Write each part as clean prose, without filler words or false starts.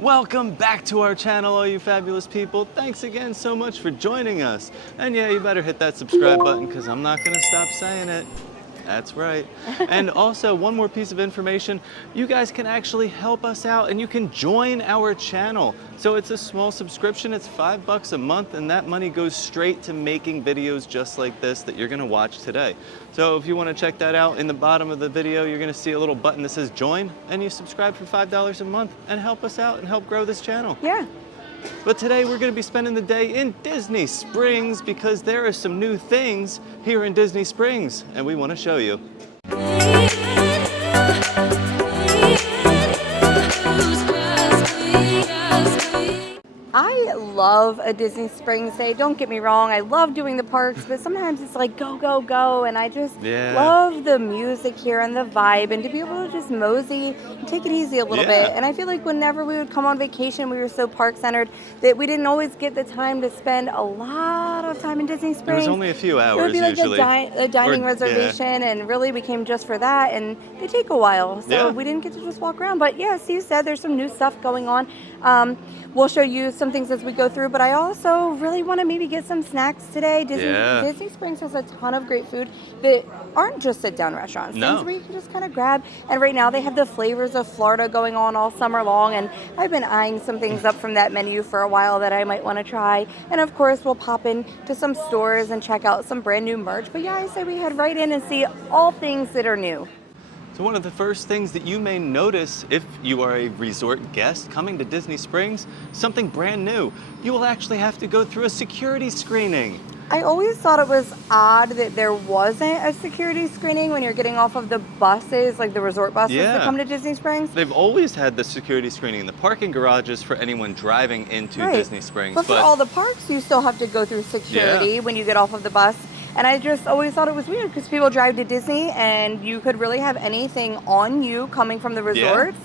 Welcome back to our channel, all you fabulous people. Thanks again so much for joining us. And yeah, you better hit that subscribe button because I'm not gonna stop saying it. That's right. And also, one more piece of information, you guys can actually help us out and you can join our channel. So it's a small subscription, it's $5 a month, and that money goes straight to making videos just like this that you're gonna watch today. So if you wanna check that out, in the bottom of the video, you're gonna see a little button that says join, and you subscribe for $5 a month and help us out and help grow this channel. Yeah. But today we're going to be spending the day in Disney Springs because there are some new things here in Disney Springs and we want to show you. I love a Disney Springs day. Don't get me wrong, I love doing the parks, but sometimes it's like go, go, go, and I just love the music here and the vibe, and to be able to just mosey and take it easy a little bit. And I feel like whenever we would come on vacation, we were so park-centered that we didn't always get the time to spend a lot of time in Disney Springs. It was only a few hours. It would be like usually. a dining reservation, and really we came just for that, and they take a while, so we didn't get to just walk around. But yeah, Steve said there's some new stuff going on. We'll show you some things as we go through, but I also really want to maybe get some snacks today. Disney Springs has a ton of great food that aren't just sit-down restaurants. Things where you can just kind of grab. And right now they have the flavors of Florida going on all summer long, and I've been eyeing some things up from that menu for a while that I might want to try. And of course, we'll pop in to some stores and check out some brand new merch. But yeah, I say we head right in and see all things that are new. So one of the first things that you may notice if you are a resort guest coming to Disney Springs, something brand new. You will actually have to go through a security screening. I always thought it was odd that there wasn't a security screening when you're getting off of the buses, like the resort buses that come to Disney Springs. They've always had the security screening in the parking garages for anyone driving into Disney Springs. But for all the parks, you still have to go through security when you get off of the bus. And I just always thought it was weird because people drive to Disney and you could really have anything on you coming from the resorts.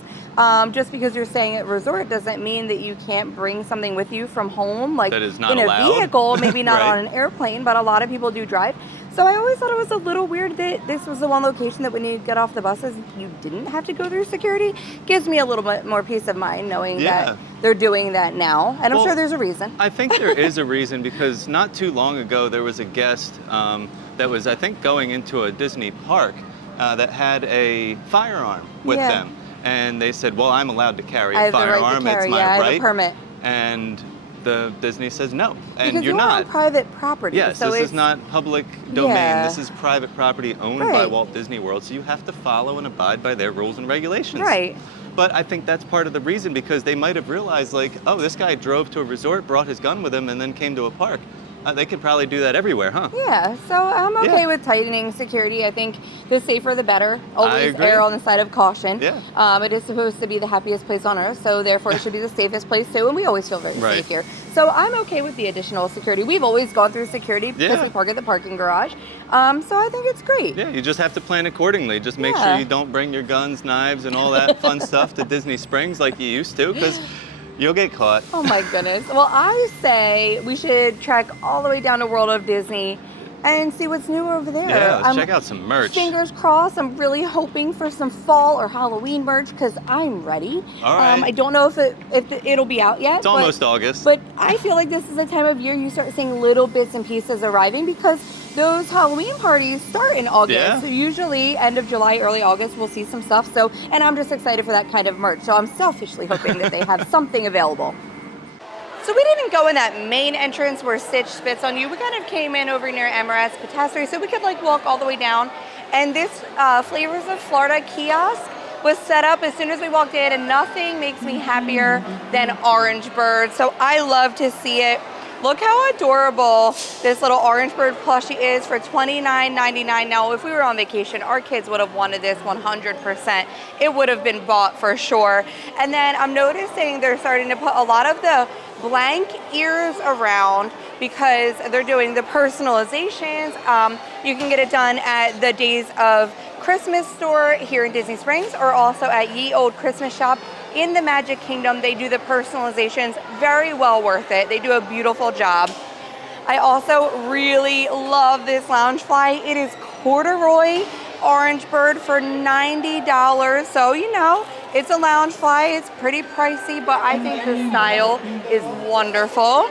Just because you're staying at a resort doesn't mean that you can't bring something with you from home, like that is not in allowed. A vehicle, maybe not on an airplane, but a lot of people do drive. So I always thought it was a little weird that this was the one location that when you get off the buses, you didn't have to go through security. Gives me a little bit more peace of mind knowing that they're doing that now. And I'm sure there's a reason. I think there is a reason because not too long ago, there was a guest that was, I think, going into a Disney park that had a firearm with them. And they said, well, I'm allowed to carry a firearm. It's my right. right. I have a permit. And the Disney says no, and because you're not. On private property. Yes, so this is not public domain. This is private property owned by Walt Disney World, so you have to follow and abide by their rules and regulations. Right. But I think that's part of the reason because they might have realized, like, oh, this guy drove to a resort, brought his gun with him, and then came to a park. They could probably do that everywhere, huh? Yeah, so I'm okay with tightening security. I think the safer the better. Always err on the side of caution. Yeah. It is supposed to be the happiest place on earth, so therefore it should be the safest place too, and we always feel very safe here. So I'm okay with the additional security. We've always gone through security because we park at the parking garage. So I think it's great. Yeah, you just have to plan accordingly. Just make sure you don't bring your guns, knives, and all that fun stuff to Disney Springs like you used to, because you'll get caught. Oh my goodness. Well, I say we should trek all the way down to World of Disney and see what's new over there. Yeah, let's check out some merch. Fingers crossed. I'm really hoping for some fall or Halloween merch because I'm ready. All right. I don't know if it'll be out yet. It's almost August. But I feel like this is the time of year you start seeing little bits and pieces arriving because those Halloween parties start in August. Yeah. So usually end of July, early August, we'll see some stuff. So, and I'm just excited for that kind of merch. So I'm selfishly hoping that they have something available. So we didn't go in that main entrance where Stitch spits on you. We kind of came in over near Emirates Patisserie, so we could like walk all the way down. And this Flavors of Florida kiosk was set up as soon as we walked in, and nothing makes me happier than Orange Bird. So I love to see it. Look how adorable this little Orange Bird plushie is for $29.99. Now, if we were on vacation, our kids would have wanted this 100%. It would have been bought for sure. And then I'm noticing they're starting to put a lot of the blank ears around because they're doing the personalizations. You can get it done at the Days of Christmas store here in Disney Springs or also at Ye Old Christmas Shop in the Magic Kingdom. They do the personalizations, very well worth it. They do a beautiful job. I also really love this Loungefly. It is corduroy Orange Bird for $90. So, you know, It's a lounge fly. It's pretty pricey, but I think the style is wonderful.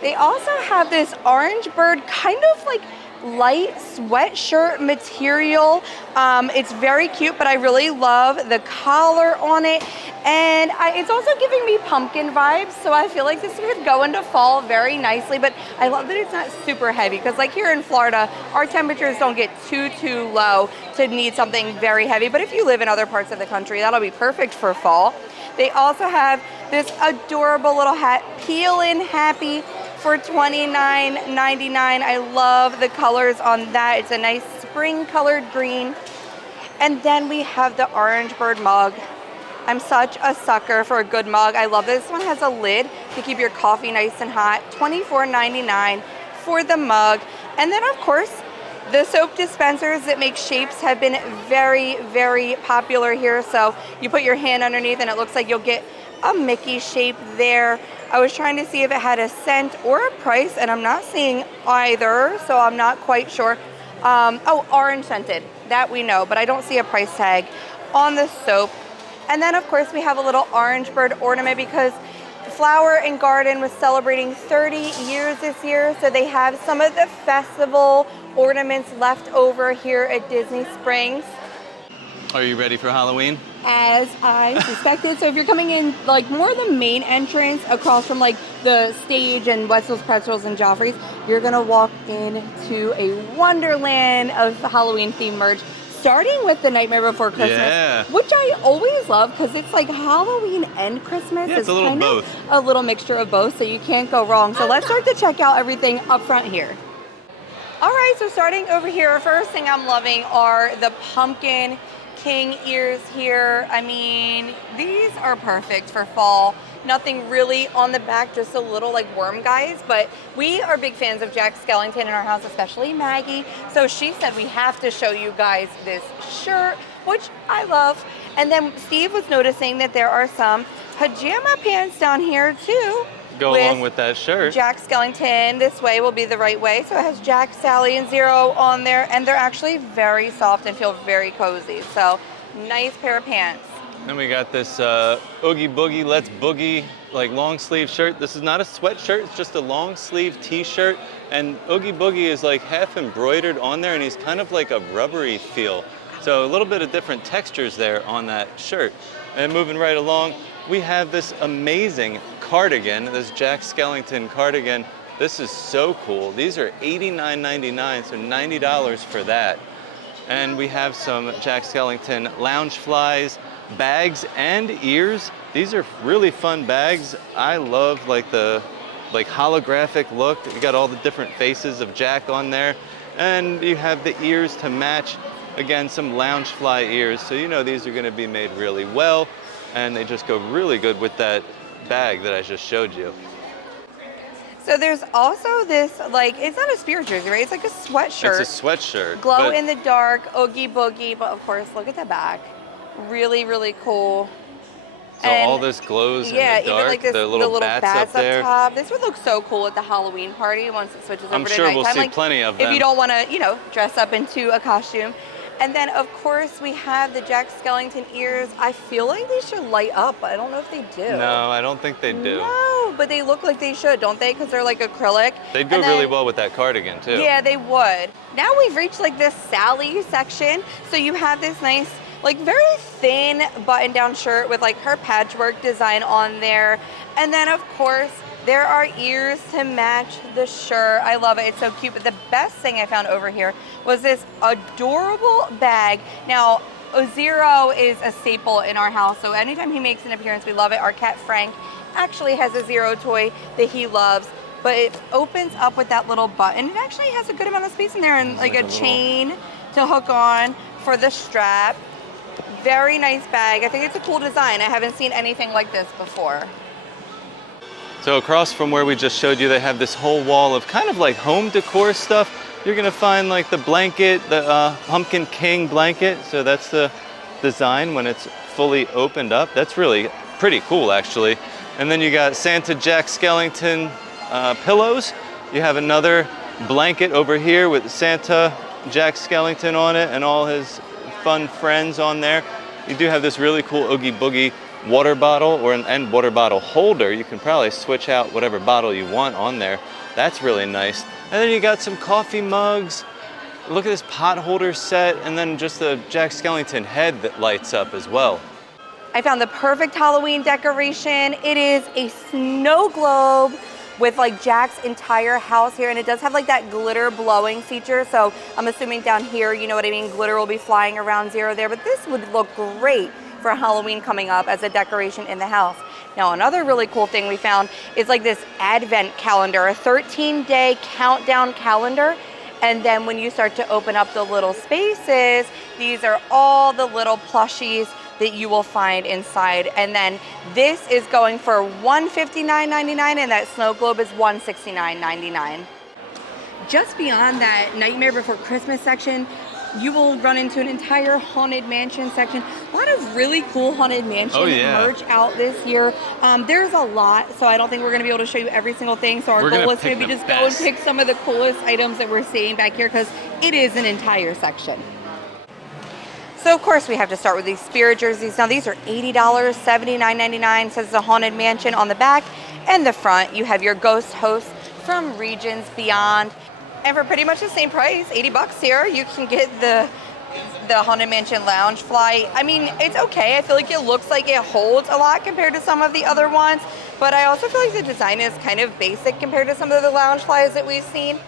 They also have this orange bird, kind of like light sweatshirt material. It's very cute, but I really love the collar on it. And it's also giving me pumpkin vibes, so I feel like this would go into fall very nicely, but I love that it's not super heavy, because like here in Florida, our temperatures don't get too low to need something very heavy, but if you live in other parts of the country, that'll be perfect for fall. They also have this adorable little hat, Peel In Happy, for $29.99. I love the colors on that. It's a nice spring colored green. And then we have the orange bird mug. I'm such a sucker for a good mug. I love this one has a lid to keep your coffee nice and hot. $24.99 for the mug. And then of course, the soap dispensers that make shapes have been very, very popular here. So you put your hand underneath and it looks like you'll get a Mickey shape there. I was trying to see if it had a scent or a price, and I'm not seeing either, so I'm not quite sure. Oh, orange scented, that we know, but I don't see a price tag on the soap. And then of course we have a little orange bird ornament, because Flower and Garden was celebrating 30 years this year, so they have some of the festival ornaments left over here at Disney Springs. Are you ready for Halloween? As I suspected. So if you're coming in like more the main entrance across from like the stage and Wetzel's Pretzels and Joffreys, you're gonna walk into a wonderland of Halloween themed merch, starting with the Nightmare Before Christmas, which I always love because it's like Halloween and Christmas. Yeah, it's a little kind both. Of a little mixture of both, so you can't go wrong. So let's start to check out everything up front here. All right, so starting over here, first thing I'm loving are the pumpkin king ears here. I mean, these are perfect for fall. Nothing really on the back, just a little like worm guys, but we are big fans of Jack Skellington in our house, especially Maggie. So she said we have to show you guys this shirt, which I love. And then Steve was noticing that there are some pajama pants down here too. Go along with that shirt. Jack Skellington, this way will be the right way. So it has Jack, Sally, and Zero on there, and they're actually very soft and feel very cozy. So nice pair of pants. Then we got this Oogie Boogie Let's Boogie like long sleeve shirt. This is not a sweatshirt, it's just a long sleeve t-shirt. And Oogie Boogie is like half embroidered on there, and he's kind of like a rubbery feel. So a little bit of different textures there on that shirt. And moving right along, we have this amazing cardigan, this Jack Skellington cardigan. This is so cool. These are $89.99, so $90 for that. And we have some Jack Skellington lounge flies, bags and ears. These are really fun bags. I love like the holographic look. You got all the different faces of Jack on there. And you have the ears to match. Again, some lounge fly ears. So you know these are gonna be made really well, and they just go really good with that bag that I just showed you. So there's also this, like, it's not a spirit jersey, right? It's like a sweatshirt. It's a sweatshirt. Glow in the dark, Oogie Boogie, but of course, look at the back. Really, really cool. So and all this glows in the dark, even like this, the little bats up there. Top. This would look so cool at the Halloween party once it switches over to nighttime. I'm sure we'll see plenty of them. If you don't want to, you know, dress up into a costume. And then, of course, we have the Jack Skellington ears. I feel like they should light up, but I don't know if they do. No, I don't think they do. No, but they look like they should, don't they? Because they're like acrylic. They'd go really well with that cardigan, too. Yeah, they would. Now we've reached like this Sally section. So you have this nice, like very thin button-down shirt with like her patchwork design on there. And then, of course, there are ears to match the shirt. I love it. It's so cute. But the best thing I found over here was this adorable bag. Now, Zero is a staple in our house, so anytime he makes an appearance, we love it. Our cat Frank actually has a Zero toy that he loves, but it opens up with that little button. It actually has a good amount of space in there, and like a chain to hook on for the strap. Very nice bag. I think it's a cool design. I haven't seen anything like this before. So across from where we just showed you, they have this whole wall of kind of like home decor stuff. You're gonna find like the blanket, the Pumpkin King blanket. So that's the design when it's fully opened up. That's really pretty cool, actually. And then you got Santa Jack Skellington pillows. You have another blanket over here with Santa Jack Skellington on it and all his fun friends on there. You do have this really cool Oogie Boogie water bottle and water bottle holder. You can probably switch out whatever bottle you want on there. That's really nice. And then you got some coffee mugs. Look at this pot holder set, and then just the Jack Skellington head that lights up as well. I found the perfect Halloween decoration. It is a snow globe with like Jack's entire house here, and it does have like that glitter blowing feature. So I'm assuming down here, you know what I mean, glitter will be flying around Zero there, but this would look great for Halloween coming up as a decoration in the house. Now, another really cool thing we found is like this advent calendar, a 13-day countdown calendar. And then when you start to open up the little spaces, these are all the little plushies that you will find inside. And then this is going for $159.99, and that snow globe is $169.99. Just beyond that Nightmare Before Christmas section, you will run into an entire Haunted Mansion section. A lot of really cool Haunted Mansion merch out this year. There's a lot, so I don't think we're going to be able to show you every single thing. So our goal is to maybe just go and pick some of the coolest items that we're seeing back here, because it is an entire section. So of course we have to start with these spirit jerseys. Now these are $80, $79.99, says the Haunted Mansion on the back. And the front, you have your ghost host from Regions Beyond. And for pretty much the same price, 80 bucks here, you can get the Haunted Mansion Lounge Fly. I mean, it's okay. I feel like it looks like it holds a lot compared to some of the other ones, but I also feel like the design is kind of basic compared to some of the lounge flies that we've seen.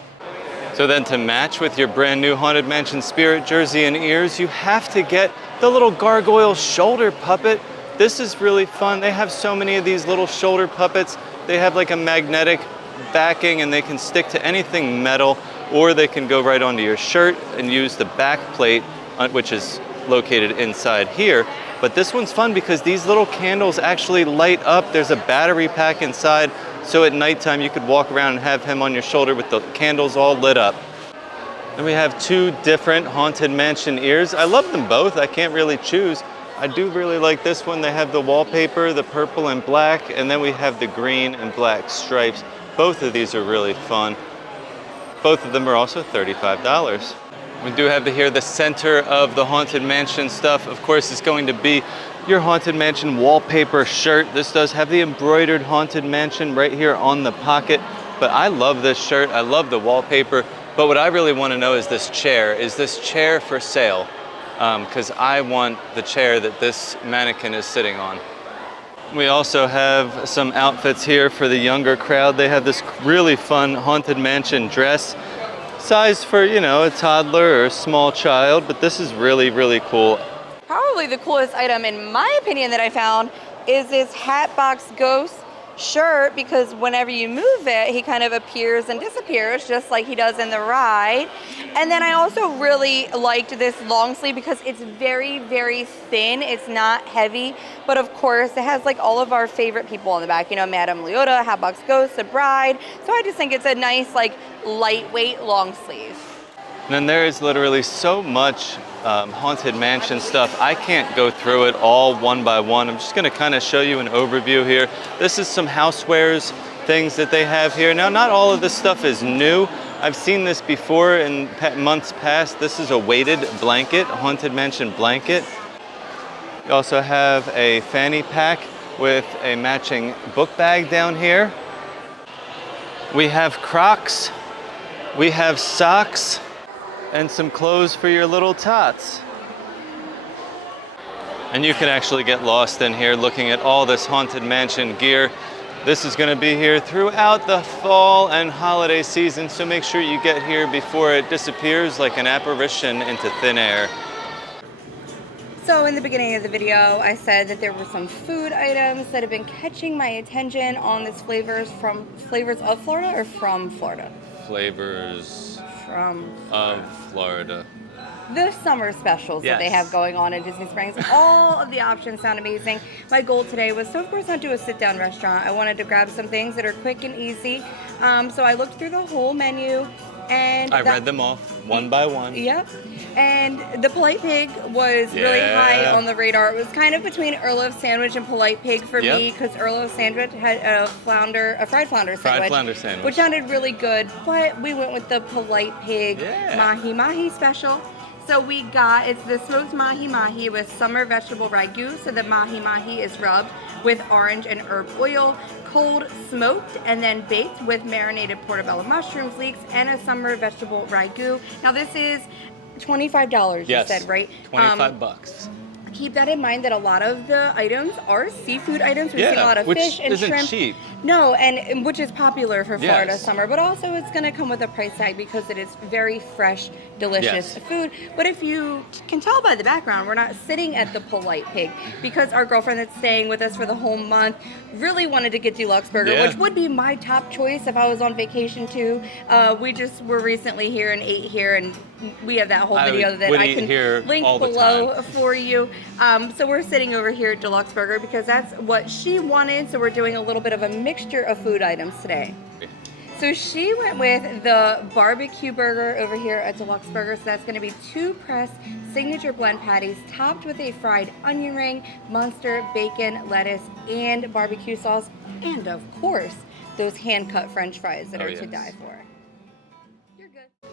So then to match with your brand new Haunted Mansion spirit jersey and ears, you have to get the little gargoyle shoulder puppet. This is really fun. They have so many of these little shoulder puppets. They have like a magnetic backing, and they can stick to anything metal, or they can go right onto your shirt and use the back plate, which is located inside here. But this one's fun because these little candles actually light up. There's a battery pack inside, so at nighttime you could walk around and have him on your shoulder with the candles all lit up. Then we have two different Haunted Mansion ears. I love them both. I can't really choose. I do really like this one. They have the wallpaper, the purple and black, and then we have the green and black stripes. Both of these are really fun. Both of them are also $35. We do have here the center of the Haunted Mansion stuff. Of course, it's going to be your Haunted Mansion wallpaper shirt. This does have the embroidered Haunted Mansion right here on the pocket. But I love this shirt. I love the wallpaper. But what I really want to know is this chair. Is this chair for sale? Because I want the chair that this mannequin is sitting on. We also have some outfits here for the younger crowd. They have this really fun Haunted Mansion dress, size for, you know, a toddler or a small child, but this is really, really cool. Probably the coolest item, in my opinion, that I found is this Hatbox Ghost shirt, because whenever you move it, he kind of appears and disappears just like he does in the ride. And then I also really liked this long sleeve because it's very, very thin. It's not heavy, but of course it has like all of our favorite people on the back, you know, Madame Leota, Hatbox Ghost, the bride. So I just think it's a nice, like, lightweight long sleeve. And then there is literally so much Haunted Mansion stuff. I can't go through it all one by one. I'm just gonna kind of show you an overview here. This is some housewares, things that they have here. Now, not all of this stuff is new. I've seen this before in months past. This is a weighted blanket, a Haunted Mansion blanket. You also have a fanny pack with a matching book bag down here. We have Crocs. We have socks. And some clothes for your little tots. And you can actually get lost in here looking at all this Haunted Mansion gear. This is going to be here throughout the fall and holiday season, so make sure you get here before it disappears like an apparition into thin air. So in the beginning of the video, I said that there were some food items that have been catching my attention on this Flavors of Florida or from Florida? Flavors from of Florida. The summer specials that they have going on in Disney Springs. All of the options sound amazing. My goal today was to, of course, not do a sit-down restaurant. I wanted to grab some things that are quick and easy. So I looked through the whole menu. And I read them off one by one. Yep. And the Polite Pig was really high on the radar. It was kind of between Earl of Sandwich and Polite Pig for me, because Earl of Sandwich had a fried flounder sandwich, which sounded really good. But we went with the Polite Pig mahi mahi special. So we got, it's the smoked mahi-mahi with summer vegetable ragu. So the mahi-mahi is rubbed with orange and herb oil, cold smoked, and then baked with marinated portobello mushrooms, leeks, and a summer vegetable ragu. Now this is $25, Yes. you said, right? 25 bucks. Keep that in mind that a lot of the items are seafood items. We've seen a lot of fish and isn't shrimp. cheap. No, and which is popular for Florida Yes. summer, but also it's going to come with a price tag because it is very fresh, delicious Yes. food. But if you can tell by the background, we're not sitting at the Polite Pig because our girlfriend that's staying with us for the whole month really wanted to get deluxe burger, Yeah. which would be my top choice if I was on vacation too. We just were recently here and ate here, and we have that whole video that would I eat can here link all the below time. for you. So we're sitting over here at Deluxe Burger because that's what she wanted. So we're doing a little bit of a mixture of food items today. So she went with the barbecue burger over here at Deluxe Burger. So that's going to be 2 pressed signature blend patties topped with a fried onion ring, Munster, bacon, lettuce, and barbecue sauce. And of course, those hand-cut French fries that are to die for. You're good.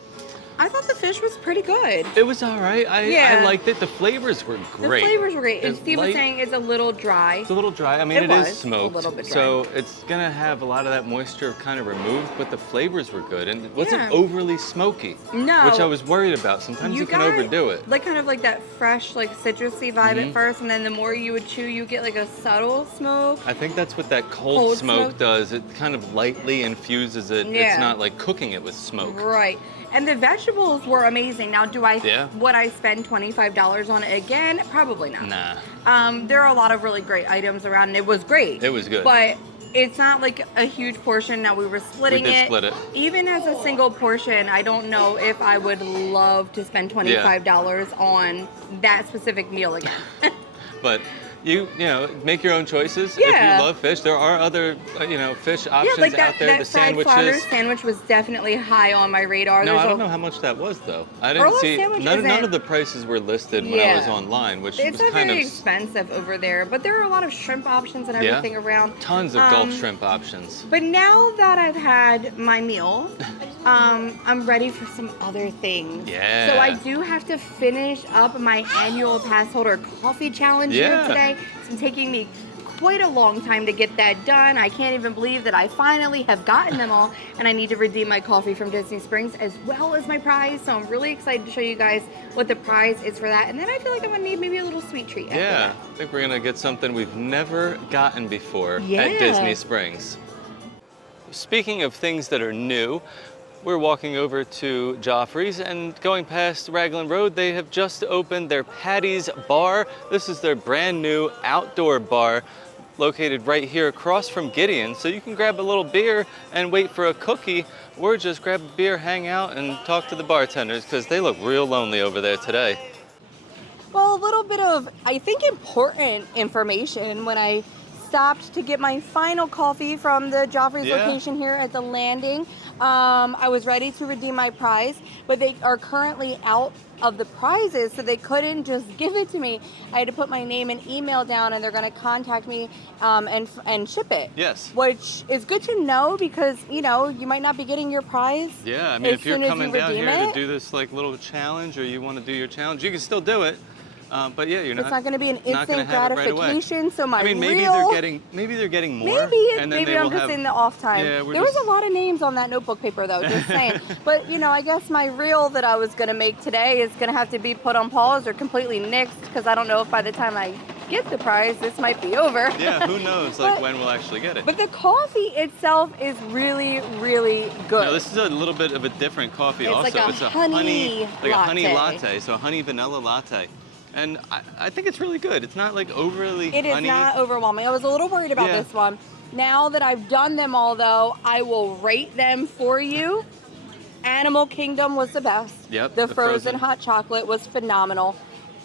I thought the fish was pretty good. It was all right. Yeah. I liked it. The flavors were great. The flavors were great. And It's Steve was light. saying it's a little dry. It's a little dry. I mean, It it is was smoked, a little bit dry. so it's gonna have a lot of that moisture kind of removed. But the flavors were good, and it wasn't Yeah. overly smoky. No. Which I was worried about. Sometimes you can got, overdo it. Like kind of like that fresh, like citrusy vibe at first, and then the more you would chew, you get like a subtle smoke. I think that's what that cold Cold smoke smoke? does. It kind of lightly infuses it. Yeah. It's not like cooking it with smoke. Right. And the vegetables were amazing. Now, Yeah. would I spend $25 on it again? Probably not. Nah. There are a lot of really great items around, and it was great. It was good. But it's not like a huge portion. Now we were splitting We did it. split it. Even as a single portion, I don't know if I would love to spend $25 on that specific meal again. But you know, make your own choices. Yeah. If you love fish, there are other, fish options like that, out there. that The fried flounder sandwiches. sandwich was definitely high on my radar. No, There's I a- don't know how much that was though. I didn't Orlo's see sandwich none isn't- of the prices were listed when I was online, which It's was not kind very of expensive over there, but there are a lot of shrimp options and Yeah. everything around. tons of Gulf shrimp options. But now that I've had my meal, I'm ready for some other things. Yeah. So I do have to finish up my annual pass holder coffee challenge here Yeah. today. It's taking me quite a long time to get that done. I can't even believe that I finally have gotten them all, and I need to redeem my coffee from Disney Springs as well as my prize. So I'm really excited to show you guys what the prize is for that. And then I feel like I'm gonna need maybe a little sweet treat after Yeah, that. I think we're gonna get something we've never gotten before Yeah. at Disney Springs. Speaking of things that are new, we're walking over to Joffreys and going past Raglan Road. They have just opened their Patty's Bar. This is their brand new outdoor bar located right here across from Gideon. So you can grab a little beer and wait for a cookie, or just grab a beer, hang out, and talk to the bartenders because they look real lonely over there today. Well, a little bit of, I think, important information when I stopped to get my final coffee from the Joffrey's Yeah. location here at the landing. I was ready to redeem my prize, but they are currently out of the prizes, so they couldn't just give it to me. I had to put my name and email down, and they're going to contact me and ship it. Yes. Which is good to know because, you might not be getting your prize. Yeah, I mean, as if you're soon as coming you down redeem here to it. do this like little challenge, or you want to do your challenge, you can still do it. But yeah, you're It's not going to be an not gonna instant have it right away. gratification. So my I mean, maybe real, they're getting more. and then maybe they I'm will just have, in the off time. Yeah, we're There was just- a lot of names on that notebook paper though, just saying. But I guess my reel that I was gonna make today is gonna have to be put on pause or completely nixed because I don't know if by the time I get the prize, this might be over. Yeah, who knows But- when we'll actually get it. But the coffee itself is really, really good. No, this is a little bit of a different coffee It's also. like a It's a honey like a honey latte. latte, so a honey vanilla latte. And I think it's really good. It's not like overly It is honey. not overwhelming. I was a little worried about Yeah. this one. Now that I've done them all, though, I will rate them for you. Animal Kingdom was the best. Yep, The the frozen frozen. hot chocolate was phenomenal.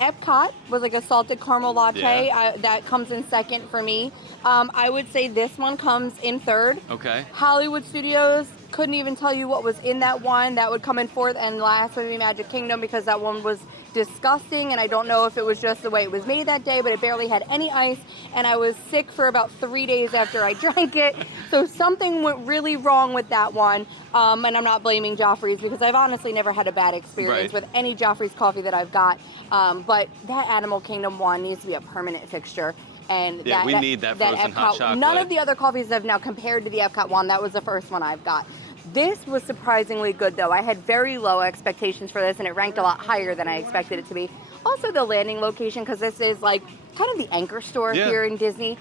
Epcot was like a salted caramel latte. Yeah. That comes in second for me. I would say this one comes in third. Okay. Hollywood Studios, couldn't even tell you what was in that one. That would come in fourth and last would be Magic Kingdom because that one was disgusting, and I don't know if it was just the way it was made that day, but it barely had any ice, and I was sick for about 3 days after I drank it. So something went really wrong with that one, and I'm not blaming Joffreys because I've honestly never had a bad experience with any Joffreys coffee that I've got, but that Animal Kingdom one needs to be a permanent fixture. And yeah, we need that frozen hot chocolate. None of the other coffees I've now compared to the Epcot one. That was the first one I've got. This was surprisingly good, though. I had very low expectations for this, and it ranked a lot higher than I expected it to be. Also, the landing location, because this is like kind of the anchor store here in Disney.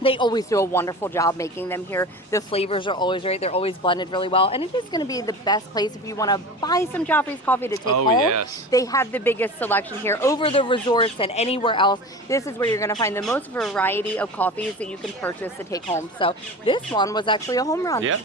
They always do a wonderful job making them here. The flavors are always right. They're always blended really well. And it is going to be the best place if you want to buy some Joffrey's coffee to take home. Yes. They have the biggest selection here over the resorts and anywhere else. This is where you're going to find the most variety of coffees that you can purchase to take home. So this one was actually a home run. Yeah.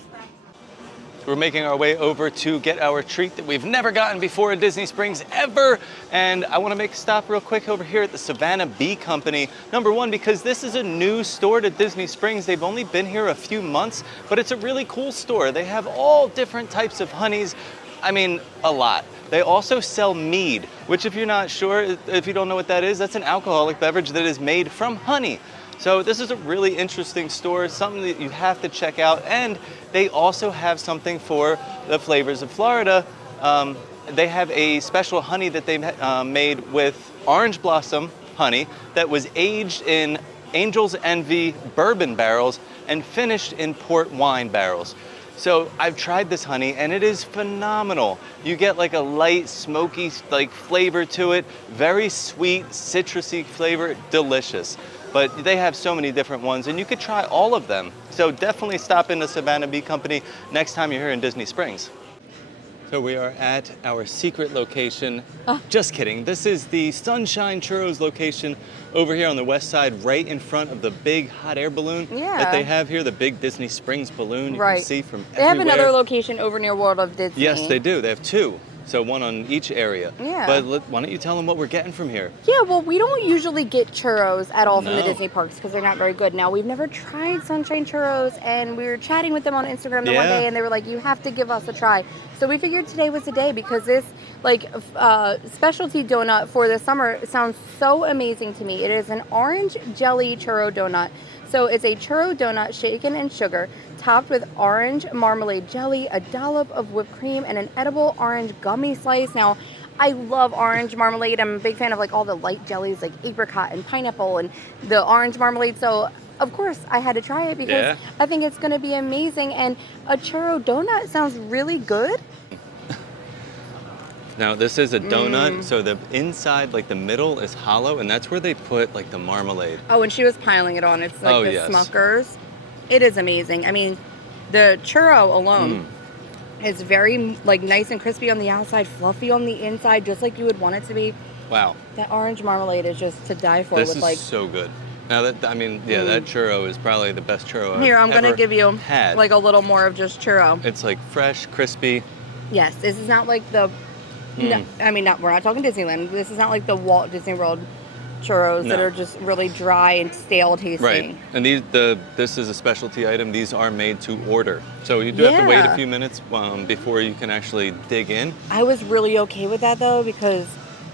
We're making our way over to get our treat that we've never gotten before at Disney Springs ever. And I want to make a stop real quick over here at the Savannah Bee Company. Number one, because this is a new store to Disney Springs. They've only been here a few months, but it's a really cool store. They have all different types of honeys. I mean, a lot. They also sell mead, which if you're not sure, if you don't know what that is, that's an alcoholic beverage that is made from honey. So this is a really interesting store, something that you have to check out. And they also have something for the flavors of Florida. They have a special honey that they made with orange blossom honey that was aged in Angel's Envy bourbon barrels and finished in port wine barrels. So I've tried this honey and it is phenomenal. You get like a light, smoky like flavor to it, very sweet, citrusy flavor, delicious. But they have so many different ones and you could try all of them. So definitely stop into Savannah Bee Company next time you're here in Disney Springs. So we are at our secret location. Just kidding. This is the Sunshine Churros location over here on the west side, right in front of the big hot air balloon that they have here, the big Disney Springs balloon you can see from everywhere. They have another location over near World of Disney. Yes, they do. They have two. So one on each area. Yeah. But why don't you tell them what we're getting from here? Yeah, well, we don't usually get churros at all from the Disney parks because they're not very good. Now, we've never tried Sunshine Churros, and we were chatting with them on Instagram the one day, and they were like, you have to give us a try. So we figured today was the day because this specialty donut for the summer sounds so amazing to me. It is an orange jelly churro donut. So it's a churro donut shaken in sugar, topped with orange marmalade jelly, a dollop of whipped cream, and an edible orange gummy slice. Now, I love orange marmalade. I'm a big fan of like all the light jellies like apricot and pineapple and the orange marmalade. So of course I had to try it because I think it's going to be amazing. And a churro donut sounds really good. Now this is a donut, so the inside, like the middle is hollow, and that's where they put like the marmalade. Oh, and she was piling it on. It's like Smuckers. It is amazing. I mean, the churro alone is very like nice and crispy on the outside, fluffy on the inside, just like you would want it to be. Wow. That orange marmalade is just to die for. This is so good. Now that, I mean, that churro is probably the best churro I've Here, I'm ever gonna give you had. like a little more of just churro. It's like fresh, crispy. Yes, this is not like the. No, I mean, we're not talking Disneyland. This is not like the Walt Disney World churros that are just really dry and stale tasting. Right, and this is a specialty item. These are made to order, so you do have to wait a few minutes before you can actually dig in. I was really okay with that though because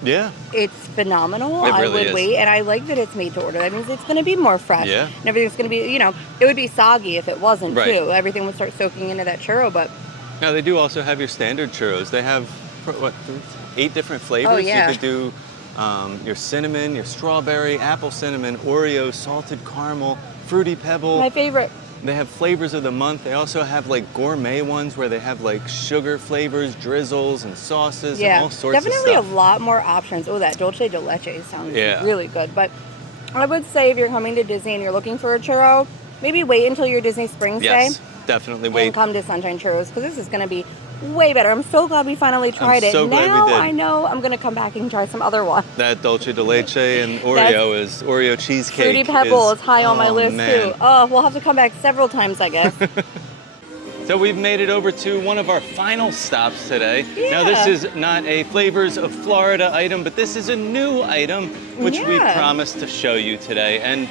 it's phenomenal. It really I would wait, and I like that it's made to order. That means it's going to be more fresh. Yeah, and everything's going to be, it would be soggy if it wasn't too. Everything would start soaking into that churro. But now they do also have your standard churros. They have 8 different flavors. Oh, yeah. You could do your cinnamon, your strawberry, apple cinnamon, Oreo, salted caramel, fruity pebble. My favorite. They have flavors of the month. They also have like gourmet ones where they have like sugar flavors, drizzles, and sauces, and all sorts of stuff. Definitely a lot more options. Oh, that dulce de leche sounds really good. But I would say if you're coming to Disney and you're looking for a churro, maybe wait until your Disney Springs day. Yes, definitely wait. And come to Sunshine Churros because this is going to be way better. I'm so glad we finally tried it. So glad we did. I know I'm going to come back and try some other one. That dulce de leche and Oreo cheesecake. Fruity Pebble is high on my list too. Oh, we'll have to come back several times, I guess. So we've made it over to one of our final stops today. Now this is not a Flavors of Florida item, but this is a new item which we promised to show you today. And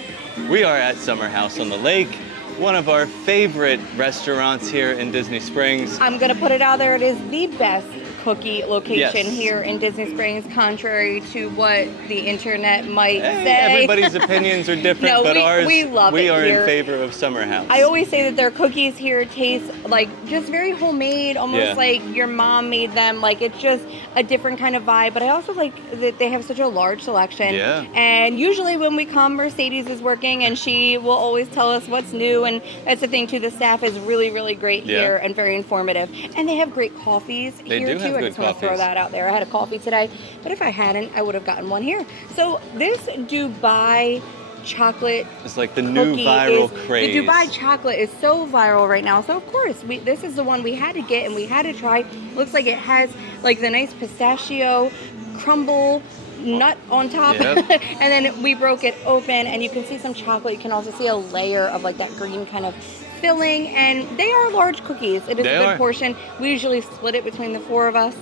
We are at Summerhouse on the lake, one of our favorite restaurants here in Disney Springs. I'm gonna put it out there. It is the best cookie location Yes. here in Disney Springs, contrary to what the internet might Hey, say. everybody's opinions are different, No, but ours, we love we it are here. in favor of Summerhouse. I always say that their cookies here taste like just very homemade, almost Yeah. like your mom made them. Like it's just a different kind of vibe. But I also like that they have such a large selection. Yeah. And usually when we come, Mercedes is working and she will always tell us what's new. And that's the thing too. The staff is really, really great Yeah. here and very informative. And they have great coffees They here do too. have I good just want to throw coffees. that out there. I had a coffee today, but if I hadn't, I would have gotten one here. So this Dubai chocolate It's like the new cookie viral is, craze. The Dubai chocolate is so viral right now. So of course, this is the one we had to get and we had to try. Looks like it has like the nice pistachio crumble nut on top. Yep. And then we broke it open and you can see some chocolate. You can also see a layer of like that green kind of filling, and they are large cookies. It is They a good are. portion. We usually split it between the four of us.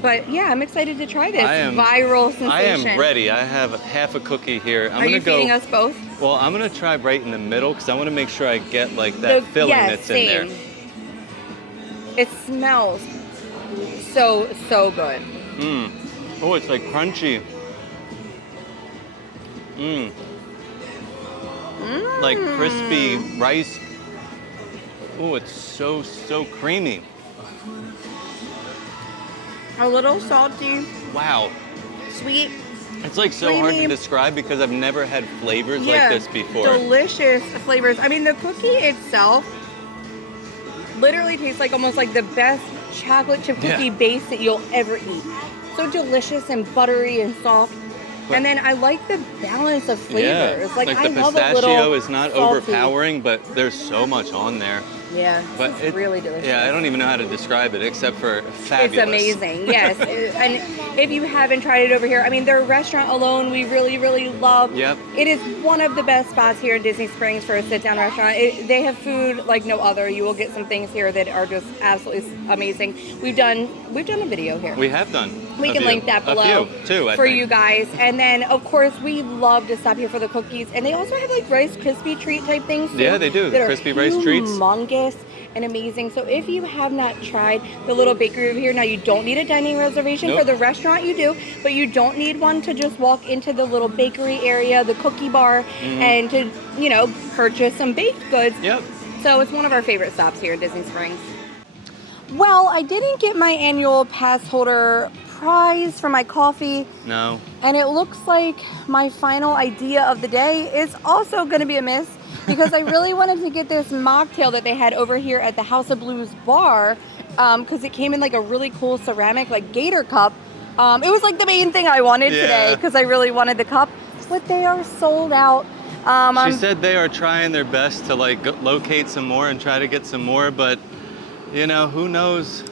But yeah, I'm excited to try this viral sensation. I am ready. I have half a cookie here. Are you feeding us both? Well, I'm gonna try right in the middle because I want to make sure I get like that filling that's in there. It smells so good. Mmm. Oh, it's like crunchy. Mmm. Like crispy rice. Oh, it's so creamy. A little salty, Wow. sweet. It's like so hard to Creamy. describe because I've never had flavors like this before. Delicious flavors. I mean, the cookie itself literally tastes like almost like the best chocolate chip cookie base that you'll ever eat. So delicious and buttery and soft. And then I like the balance of flavors. Yeah. Like the I love a pistachio little is not salty. overpowering, but there's so much on there. Yeah, But it's really delicious. Yeah, I don't even know how to describe it except for fabulous. It's amazing, yes. And if you haven't tried it over here, I mean, their restaurant alone, we really, really love. Yep. It is one of the best spots here in Disney Springs for a sit-down restaurant. They have food like no other. You will get some things here that are just absolutely amazing. We've done a video here. We have done. We can link that below A few, too, I for think. you guys. And then, of course, we love to stop here for the cookies. And they also have like Rice Krispie treat type things too. Yeah, they do. That are Crispy Rice treats. humongous and amazing. So if you have not tried the little bakery over here, now you don't need a dining reservation. Nope. For the restaurant you do, but you don't need one to just walk into the little bakery area, the cookie bar, and to, purchase some baked goods. Yep. So it's one of our favorite stops here in Disney Springs. Well, I didn't get my annual pass holder prize for my coffee. No. And it looks like my final idea of the day is also going to be a miss because I really wanted to get this mocktail that they had over here at the House of Blues bar because it came in like a really cool ceramic like gator cup. It was like the main thing I wanted today because I really wanted the cup, but they are sold out. She said they are trying their best to locate some more and try to get some more, but who knows?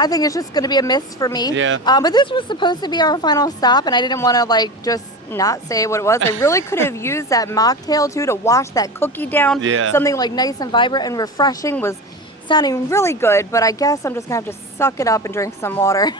I think it's just going to be a miss for me. Yeah. But this was supposed to be our final stop, and I didn't want to just not say what it was. I really could have used that mocktail too to wash that cookie down. Yeah. Something like nice and vibrant and refreshing was sounding really good, but I guess I'm just going to have to suck it up and drink some water.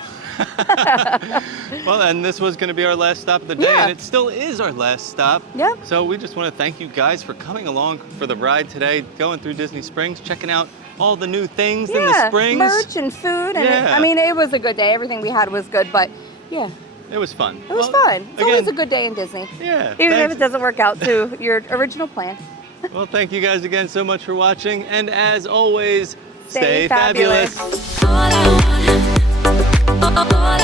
Well, and this was going to be our last stop of the day, and it still is our last stop. Yeah. So we just want to thank you guys for coming along for the ride today, going through Disney Springs, checking out all the new things in the Springs. Merch and food. And I mean, it was a good day. Everything we had was good, but yeah. It was fun. It was fun. It's always a good day in Disney. Yeah. Even if it doesn't work out to your original plan. Well, thank you guys again so much for watching. And as always, Stay fabulous. fabulous. All I want